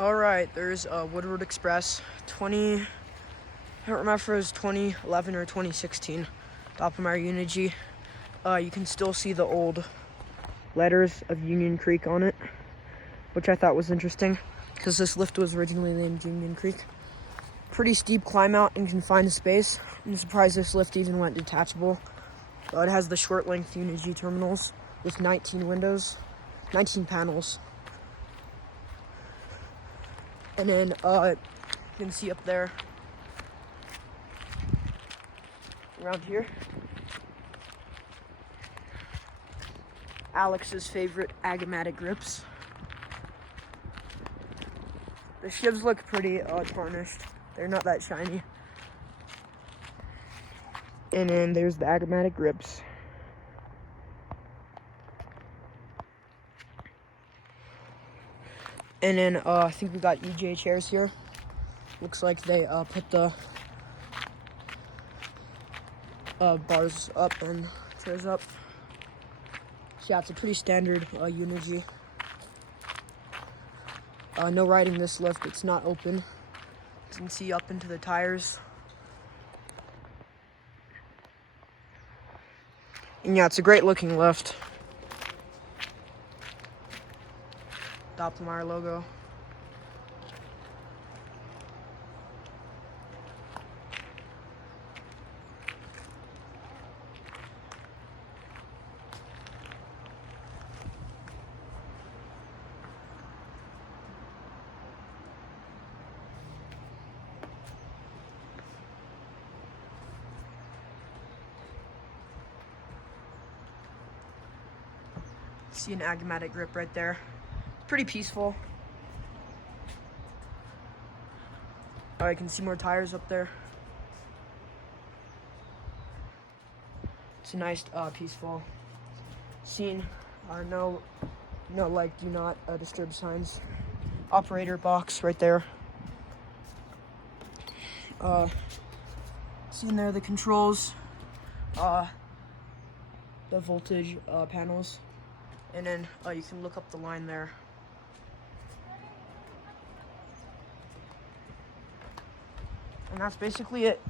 All right, there's Woodward Express 20, I don't remember if it was 2011 or 2016, Doppelmayr Uni-g. You can still see the old letters of Union Creek on it, which I thought was interesting because this lift was originally named Union Creek. Pretty steep climb out in confined space. I'm surprised this lift even went detachable. It has the short length Uni-g terminals with 19 windows, 19 panels. And then you can see up there, around here, Alex's favorite Agamatic grips. The shivs look pretty tarnished. They're not that shiny. And then there's the Agamatic grips. And then I think we got EJ chairs here. Looks like they put the bars up and chairs up. So yeah, it's a pretty standard Uni-g. No riding this lift, it's not open. You can see up into the tires. And yeah, it's a great looking lift. Doppelmayr logo. See an Agamatic grip right there. Pretty peaceful. Oh, you can see more tires up there. It's a nice, peaceful scene. No like, do not disturb signs. Operator box right there. See in there the controls, the voltage panels, and then you can look up the line there. And that's basically it.